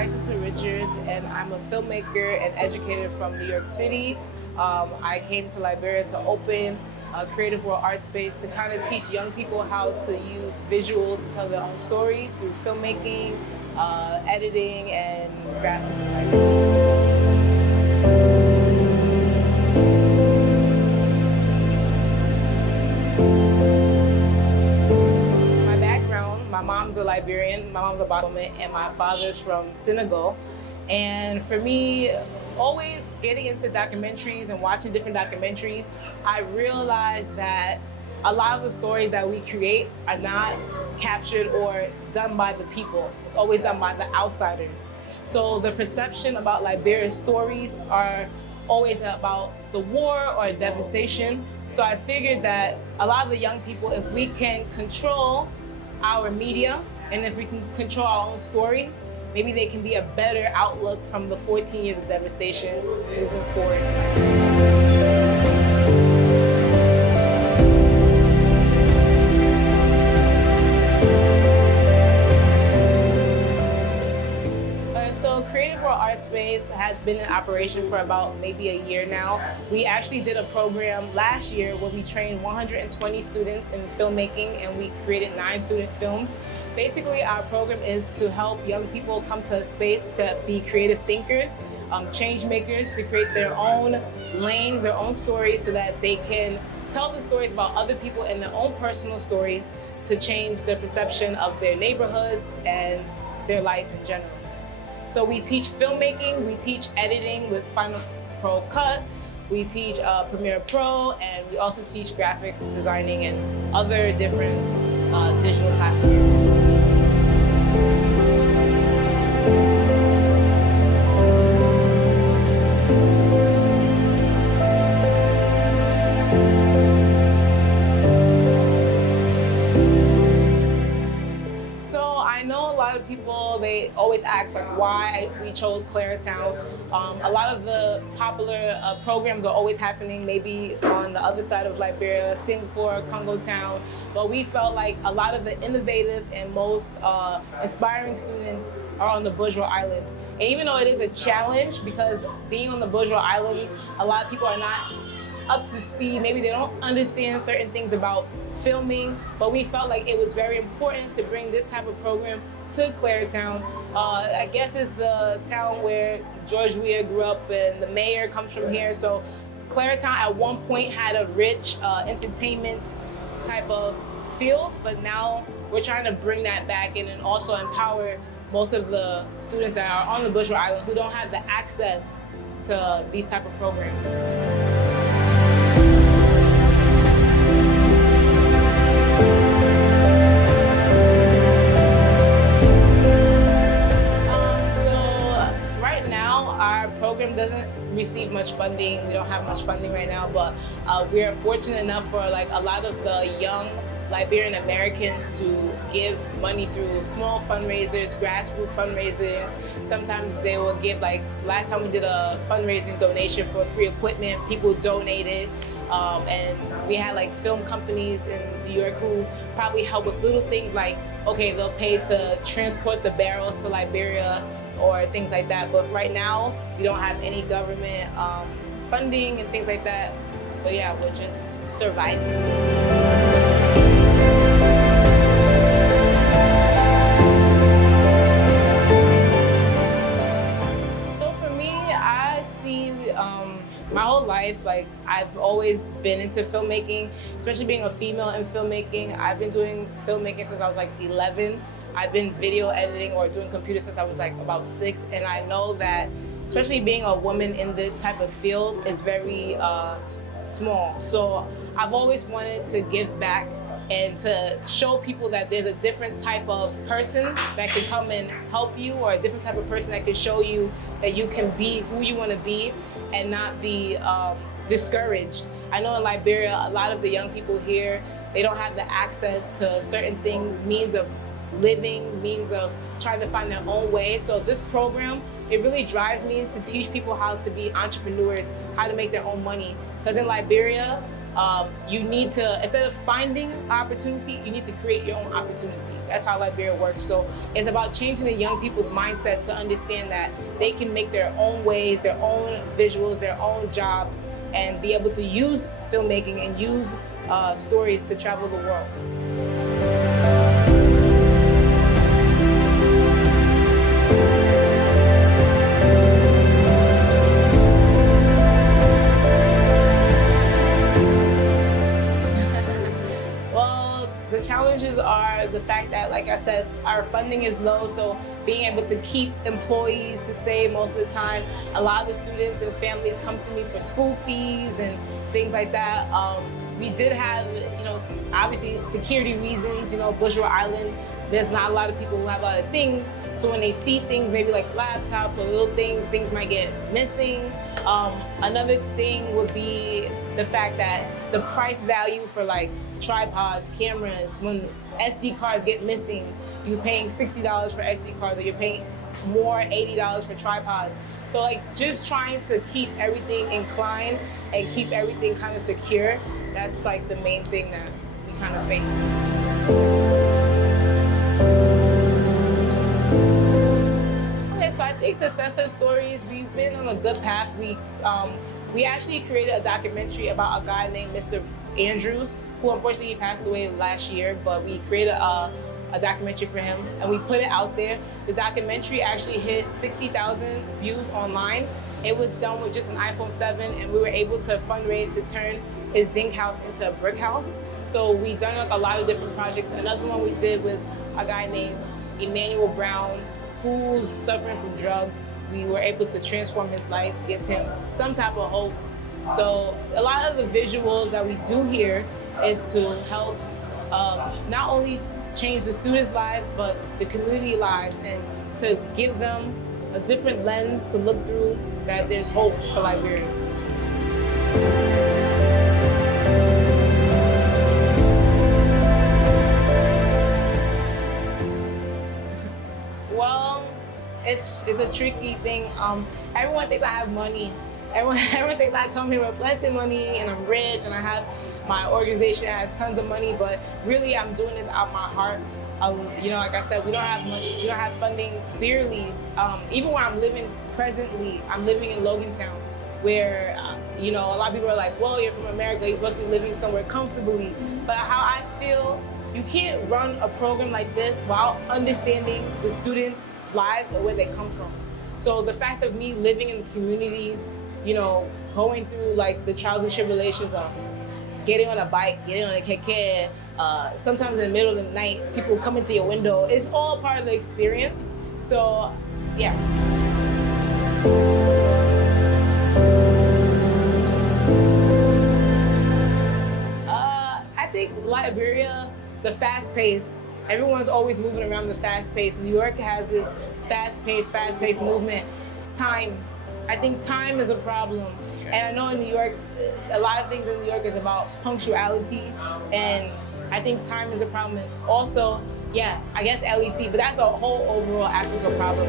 Assata Richards, and I'm a filmmaker and educator from New York City. I came to Liberia to open a creative world art space to kind of teach young people how to use visuals to tell their own stories through filmmaking, editing, and graphic design. My mom's a Liberian, my mom's a black woman, and my father's from Senegal. And for me, always getting into documentaries and watching different documentaries, I realized that a lot of the stories that we create are not captured or done by the people. It's always done by the outsiders. So the perception about Liberian stories are always about the war or devastation. So I figured that a lot of the young people, if we can control our media, and if we can control our own stories, maybe they can be a better outlook from the 14 years of devastation moving forward. So Creative World Art Space has been in operation for about maybe a year now. We actually did a program last year where we trained 120 students in filmmaking, and we created 9 student films. Basically, our program is to help young people come to a space to be creative thinkers, change makers, to create their own lane, their own stories, so that they can tell the stories about other people and their own personal stories to change their perception of their neighborhoods and their life in general. So we teach filmmaking, we teach editing with Final Pro Cut, we teach Premiere Pro, and we also teach graphic designing and other different digital platforms. I know a lot of people, they always ask like why we chose Clara. A lot of the popular programs are always happening maybe on the other side of Liberia, Singapore, Congo Town, but we felt like a lot of the innovative and most inspiring students are on the Bourgeois Island. And even though it is a challenge, because being on the Bourgeois Island, a lot of people are not up to speed, maybe they don't understand certain things about filming, but we felt like it was very important to bring this type of program to Clara. I guess it's the town where George Weah grew up and the mayor comes from here. So Clara at one point had a rich entertainment type of feel, but now we're trying to bring that back in and also empower most of the students that are on the Bourgeois Island who don't have the access to these type of programs. Program doesn't receive much funding. We don't have much funding right now, but we are fortunate enough for like a lot of the young Liberian Americans to give money through small fundraisers, grassroots fundraising. Sometimes they will give, like last time we did a fundraising donation for free equipment, people donated. And we had like film companies in New York who probably help with little things like, okay, they'll pay to transport the barrels to Liberia or things like that. But right now, we don't have any government funding and things like that. But yeah, we're just surviving. So for me, I see my whole life, like I've always been into filmmaking, especially being a female in filmmaking. I've been doing filmmaking since I was like 11. I've been video editing or doing computer since I was like about 6, and I know that especially being a woman in this type of field is very small. So I've always wanted to give back and to show people that there's a different type of person that can come and help you, or a different type of person that can show you that you can be who you want to be and not be discouraged. I know in Liberia, a lot of the young people here, they don't have the access to certain things, means of living, means of trying to find their own way. So this program, it really drives me to teach people how to be entrepreneurs, how to make their own money. Because in Liberia, you need to, instead of finding opportunity, you need to create your own opportunity. That's how Liberia works. So it's about changing the young people's mindset to understand that they can make their own ways, their own visuals, their own jobs, and be able to use filmmaking and use stories to travel the world. The challenges are the fact that, like I said, our funding is low, so being able to keep employees to stay most of the time. A lot of the students and families come to me for school fees and things like that. We did have, obviously security reasons, Bushra Island, there's not a lot of people who have a lot of things. So when they see things, maybe like laptops or little things might get missing. Another thing would be the fact that the price value for like tripods, cameras, when SD cards get missing, you're paying $60 for SD cards, or you're paying more, $80 for tripods. So like just trying to keep everything inclined and keep everything kind of secure, that's like the main thing that we kind of face. Okay, so I think the success stories, we've been on a good path. We actually created a documentary about a guy named Mr. Andrews, who unfortunately passed away last year, but we created a documentary for him and we put it out there. The documentary actually hit 60,000 views online. It was done with just an iPhone 7, and we were able to fundraise to turn his zinc house into a brick house. So we've done like a lot of different projects. Another one we did with a guy named Emmanuel Brown, who's suffering from drugs. We were able to transform his life, give him some type of hope. So a lot of the visuals that we do here is to help not only change the students' lives, but the community lives, and to give them a different lens to look through, that there's hope for Liberia. Well, it's a tricky thing. Everyone thinks I have money. Everyone thinks I come here with plenty of money and I'm rich and I have my organization has tons of money, but really I'm doing this out of my heart. Like I said, we don't have much, we don't have funding, barely. Even where I'm living presently, I'm living in Logantown, where a lot of people are like, well, you're from America, you're supposed to be living somewhere comfortably. But how I feel, you can't run a program like this while understanding the students' lives and where they come from. So the fact of me living in the community, going through like the trials and tribulations of getting on a bike, getting on a keke, sometimes in the middle of the night, people come into your window. It's all part of the experience. So, yeah. I think Liberia, the fast pace, everyone's always moving around the fast pace. New York has its fast paced movement. Time. I think time is a problem. And I know in New York, a lot of things in New York is about punctuality, and I think time is a problem. And also, yeah, I guess LEC, but that's a whole overall Africa problem.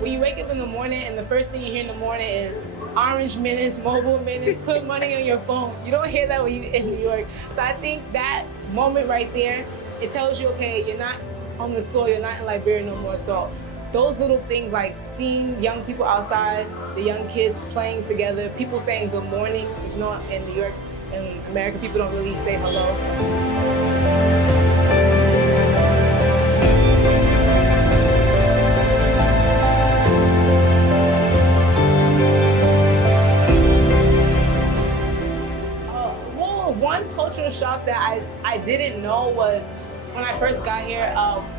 When you wake up in the morning and the first thing you hear in the morning is orange minutes, mobile minutes, put money on your phone. You don't hear that when you're in New York. So I think that moment right there, it tells you, okay, you're not on the soil, you're not in Liberia no more. So those little things, like seeing young people outside, the young kids playing together, people saying good morning. In New York, in America, people don't really say hello. One cultural shock that I didn't know was when I first got here,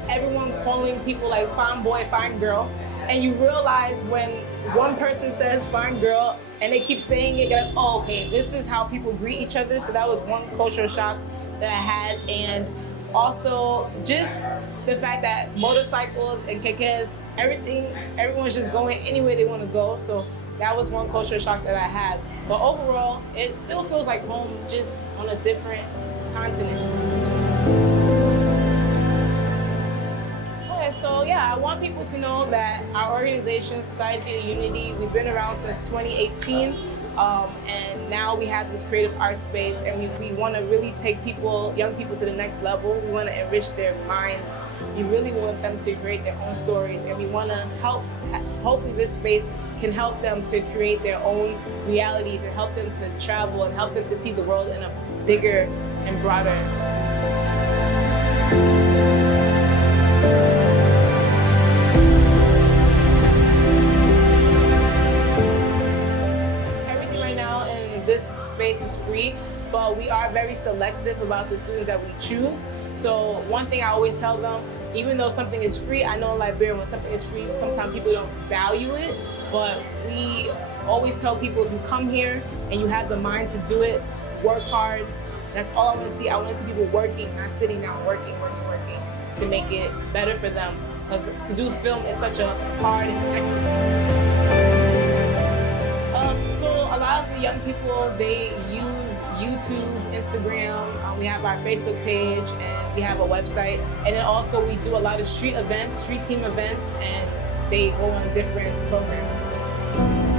everyone calling people like fine boy, fine girl. And you realize when one person says fine girl and they keep saying it, you're like, oh, okay, this is how people greet each other. So that was one cultural shock that I had. And also just the fact that motorcycles and kekes, everyone's just going anywhere they want to go. So that was one culture shock that I had. But overall, it still feels like home, just on a different continent. So yeah, I want people to know that our organization, Society of Unity, we've been around since 2018, and now we have this creative art space, and we want to really take young people to the next level. We want to enrich their minds. We really want them to create their own stories, and we want to hopefully this space can help them to create their own realities and help them to travel and help them to see the world in a bigger and broader. This space is free, but we are very selective about the students that we choose. So one thing I always tell them, even though something is free, I know in Liberia when something is free, sometimes people don't value it, but we always tell people if you come here and you have the mind to do it, work hard. That's all I want to see. I want to see people working, not sitting down, working to make it better for them. Because to do film is such a hard and technical. So a lot of the young people, they use YouTube, Instagram, we have our Facebook page, and we have a website. And then also we do a lot of street team events, and they go on different programs.